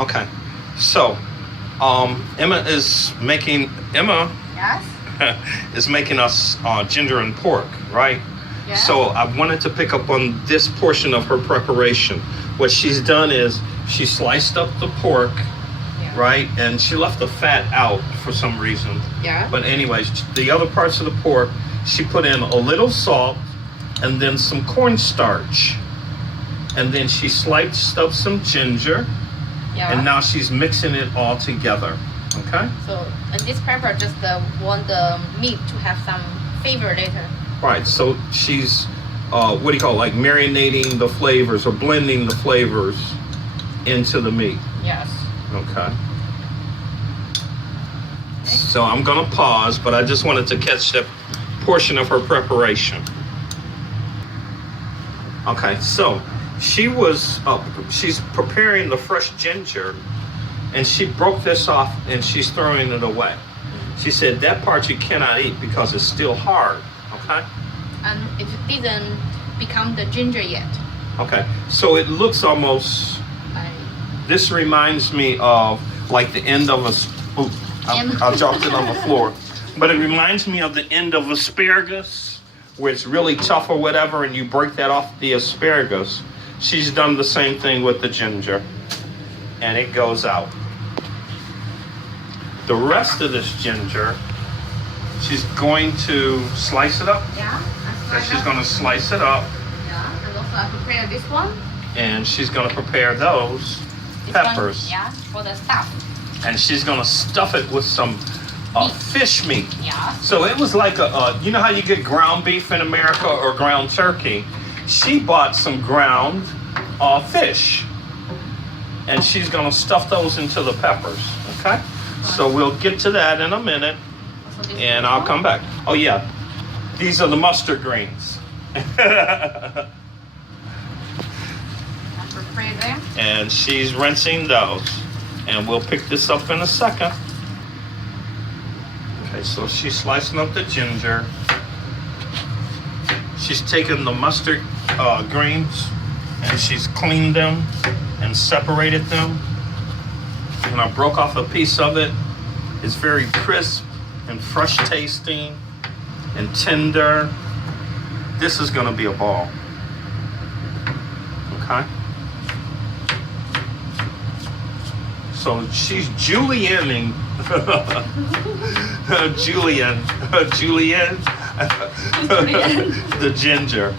Okay. So, Emma Yes. is making us ginger and pork, right? Yes. So I wanted to pick up on this portion of her preparation. What she's done is she sliced up the pork, Yeah. right? And she left the fat out for some reason. Yeah. But anyways, the other parts of the pork, she put in a little salt and then some cornstarch. And then she sliced up some ginger, Yeah. and now she's mixing it all together. Okay? So and this pepper just want the meat to have some flavor later. Right, so she's, what do you call it, like marinating the flavors or blending the flavors into the meat. Yes. Okay. So I'm gonna pause, but I just wanted to catch that portion of her preparation. Okay, so she's preparing the fresh ginger, and she broke this off and she's throwing it away. She said that part you cannot eat because it's still hard. Okay. And it didn't become the ginger yet. Okay. So it looks almost. Like, This reminds me of like the end of I dropped it on the floor, but it reminds me of the end of asparagus, where it's really tough or whatever, and you break that off the asparagus. She's done the same thing with the ginger, and it goes out. The rest of this ginger, she's going to slice it up. yeah. And she's going to slice it up, Yeah. And also I prepare this one. and she's going to prepare those This peppers. One, yeah. For the stuff. And she's going to stuff it with some fish meat. Yeah. So it was like you know how you get ground beef in America or ground turkey? She bought some ground fish, and she's going to stuff those into the peppers. Okay. So we'll get to that in a minute, Also this and I'll one. come back. Oh yeah, these are the mustard greens. I prepare them. And she's rinsing those, and we'll pick this up in a second. Okay, so she's slicing up the ginger. She's taken the mustard greens, and she's cleaned them and separated them. And I broke off a piece of it. It's very crisp and fresh tasting and tender. This is gonna be a ball. Okay? So she's julienning Julian the ginger.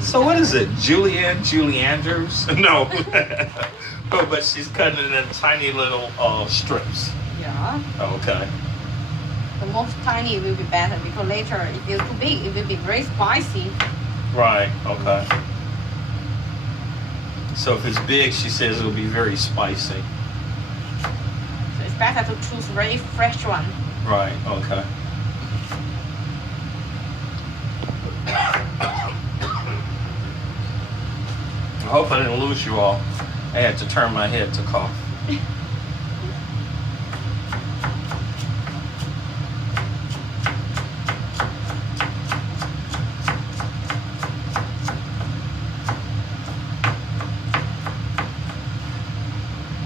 So what is it? Julie Andrews? No. Oh, but she's cutting it in tiny little strips. Yeah. Okay. The most tiny will be better because later if you're too big, it will be very spicy. Right, okay. So if it's big, she says it'll be very spicy. So it's better to choose very fresh one. Right, okay. I hope I didn't lose you all. I had to turn my head to cough.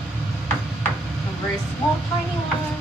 A very small, tiny one.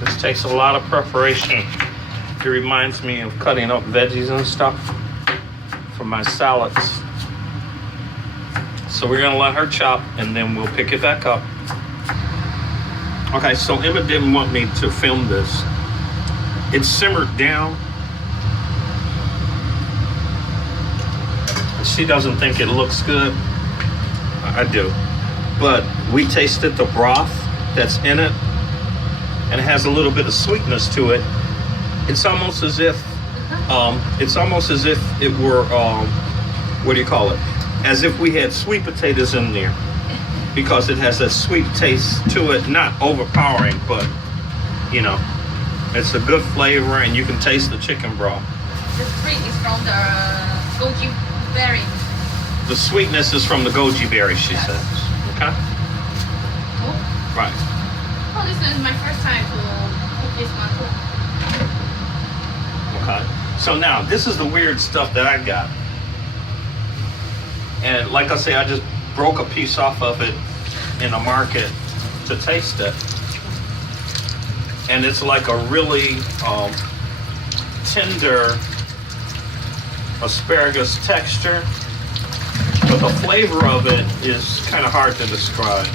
This takes a lot of preparation. It reminds me of cutting up veggies and stuff for my salads. So we're gonna let her chop, and then we'll pick it back up. Okay, so Emma didn't want me to film this, it's simmered down. She doesn't think it looks good. I do. But we tasted the broth that's in it, and it has a little bit of sweetness to it. It's almost as if it were what do you call it? As if we had sweet potatoes in there, because it has a sweet taste to it, not overpowering, but you know, it's a good flavor, and you can taste the chicken broth. The sweet is from the goji berry. The sweetness is from the goji berry, she says. Okay. Oh. Right. Oh, this is my first time to cook this one too. Okay. So now, this is the weird stuff that I got. And like I say, I just broke a piece off of it in the market to taste it. And it's like a really tender asparagus texture. But the flavor of it is kind of hard to describe.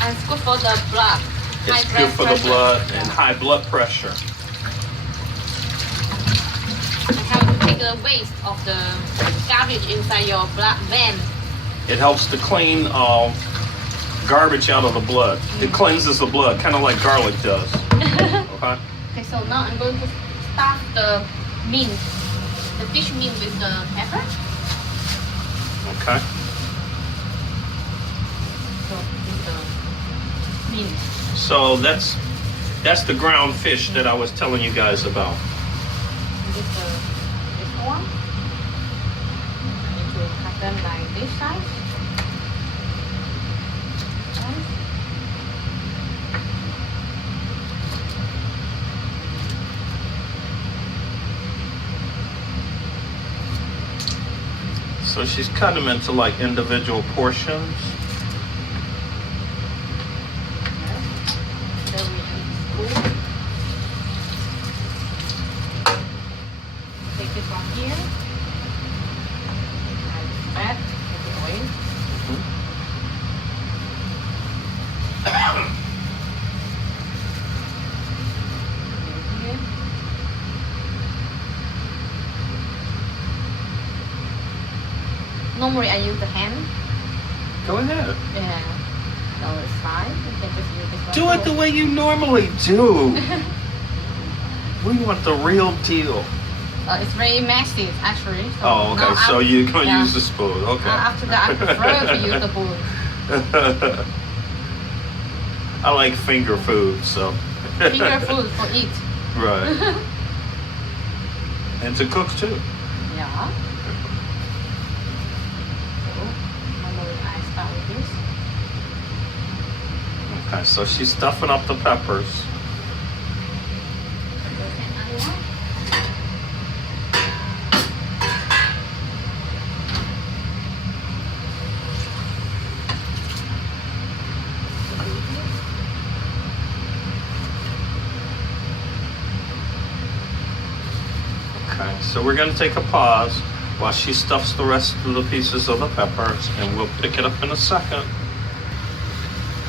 And it's good for the blood. It's good for the blood and high blood pressure. And how to take the waste of the garbage inside your blood vein. It helps to clean garbage out of the blood. It cleanses the blood, kind of like garlic does. Okay. Okay, so now I'm going to stuff the mint, the fish mint with the pepper. Okay. So with the mint. So that's the ground fish that I was telling you guys about. And this one. I need to cut them like this size. So she's cut them into like individual portions. Then we use spoon. Take this one here. And fat, take it away. Here. Normally I use the hand. Go ahead. Yeah. So it's fine. You can just use this one. Do it the way you normally do. We want the real deal. It's very messy actually. So Oh, okay. now So you're gonna yeah. use the spoon. Okay. After that, I prefer to use the spoon. I like finger food, so. Finger food for eat. Right. And to cook too. Yeah. So normally I start with this. Okay, so she's stuffing up the peppers. Okay, so we're going to take a pause while she stuffs the rest of the pieces of the peppers, and we'll pick it up in a second.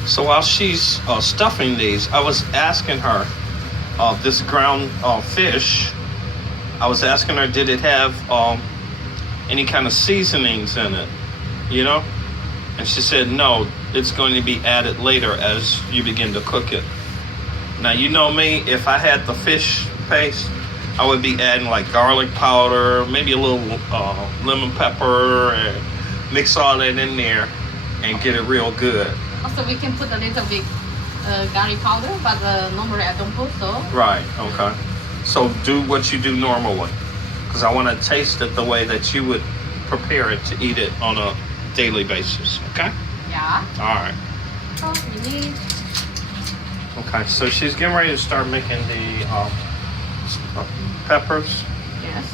So while she's stuffing these, I was asking her, this ground fish, I was asking her, did it have any kind of seasonings in it, you know? And she said, no, it's going to be added later as you begin to cook it. Now, you know me, if I had the fish paste, I would be adding like garlic powder, maybe a little lemon pepper, and mix all that in there and get it real good. Also, we can put a little bit garlic powder, but normally I don't put so. Right, okay. So do what you do normally, because I want to taste it the way that you would prepare it to eat it on a daily basis, okay? Yeah. All right. So we need. Okay, so she's getting ready to start making the peppers. Yes.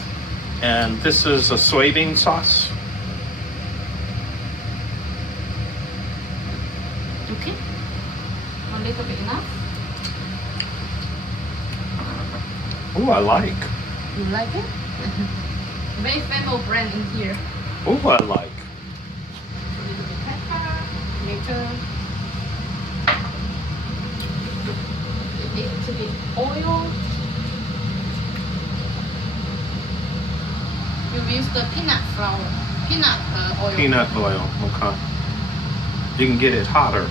And this is a soybean sauce. Okay. A little bit enough. Ooh, I like. You like it? Very famous brand in here. Ooh, I like. A little bit pepper. Little. little bit oil. You use the peanut oil. Peanut oil. Okay. You can get it hotter.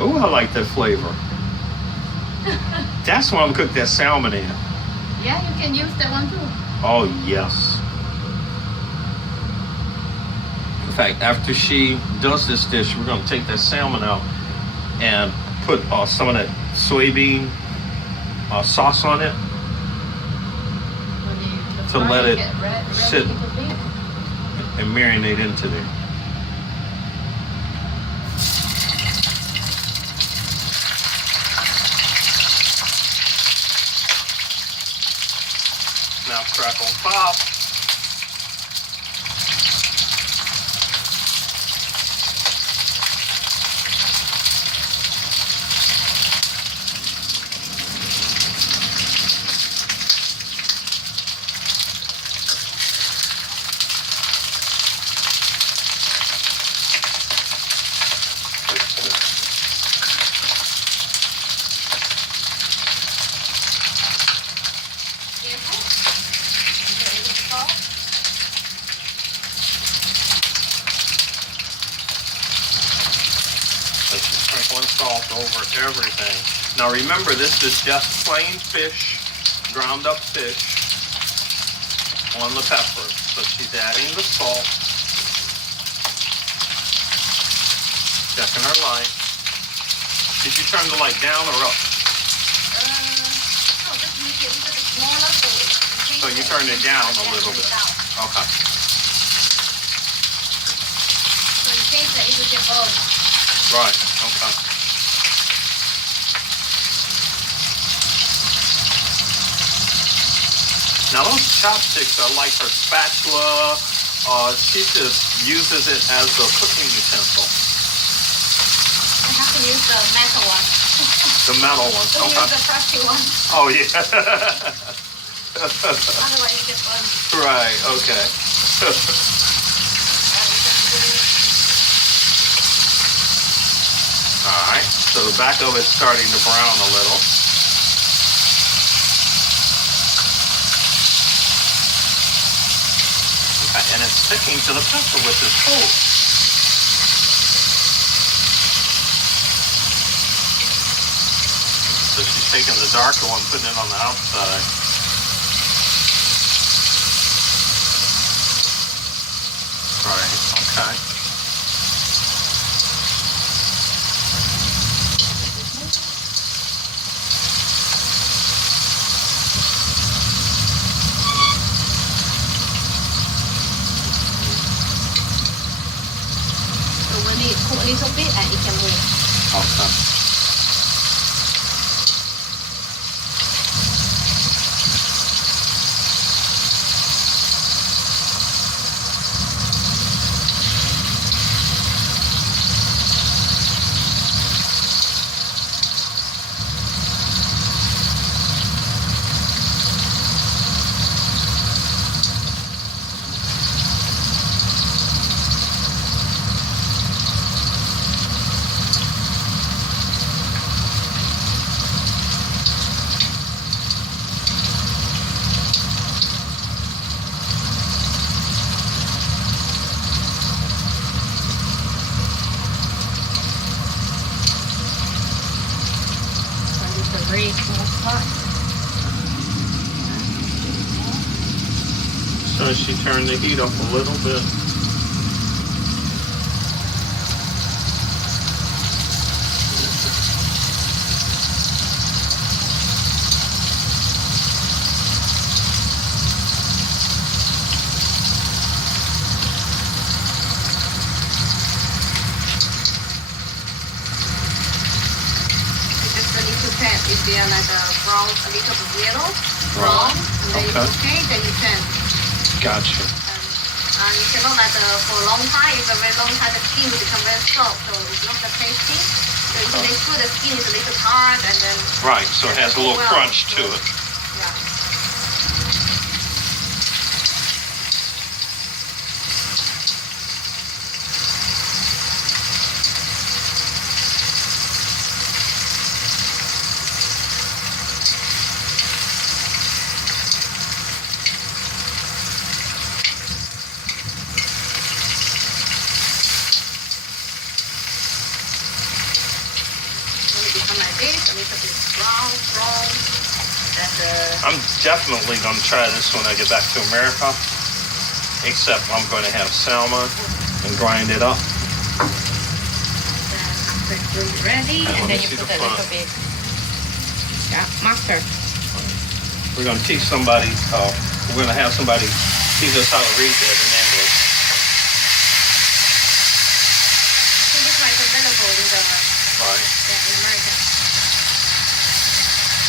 Oh, I like that flavor. That's what I'm cook that salmon in. Yeah, you can use that one too. Oh, yes. In fact, after she does this dish, we're going to take that salmon out and put some of that soybean sauce on it to let it sit and marinate into there. Now crack on top. Salt over everything. Now remember, this is just plain fish, ground up fish on the pepper. So she's adding the salt, checking her light. Did you turn the light down or up? No, just make it a little bit smaller So you turned it down a little bit. Okay. So in case that it will get burned. Right. Okay. Now those chopsticks are like her spatula. She just uses it as a cooking utensil. I have to use the metal one. The metal one. Don't Okay. use the plastic one. Oh yeah. Otherwise it gets burned. Right. Okay. All right. So the back of it's starting to brown a little. And it's sticking to the pepper with this coat. So she's taking the darker one, putting it on the outside. Right, okay. Cook a little bit and it can move. Okay. Very small pot. So she turned the heat up a little bit. If they are like a brown, a little bit yellow, brown, and then Okay. it's okay, then you can. Gotcha. And you cannot like for a long time. If a very long time, the skin will become very soft, so it's not that tasty. So if you make sure the skin is a little hard, and then Right, so it has a little well, crunch to so- it. Yeah. little bit brown. And I'm definitely going to try this when I get back to America. Except I'm going to have salmon and grind it up. then after it's ready, Let and me then you see put the a little front. bit, yeah, mustard. We're going to teach somebody, we're going to have somebody teach us how to read that in English. I think it's like available in the Right. in America.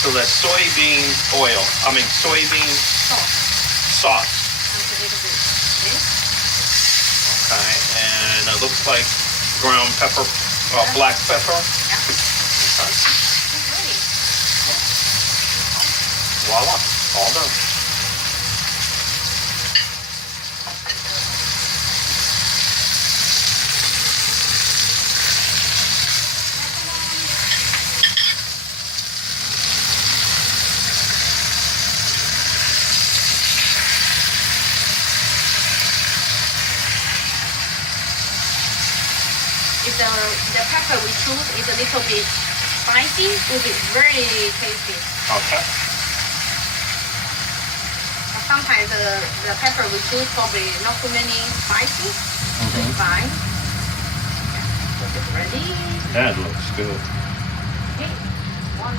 So that's soybean oil. I mean soybean Salt sauce. and a little bit this. Okay. And it looks like ground pepper, black pepper. Yeah. Okay. It's ready. Voila. All done. If the pepper we choose is a little bit spicy, it will be very tasty. Okay. But sometimes the pepper we choose probably not too many spicy. So it's fine. Yeah. So it's ready. That looks good. Okay. 1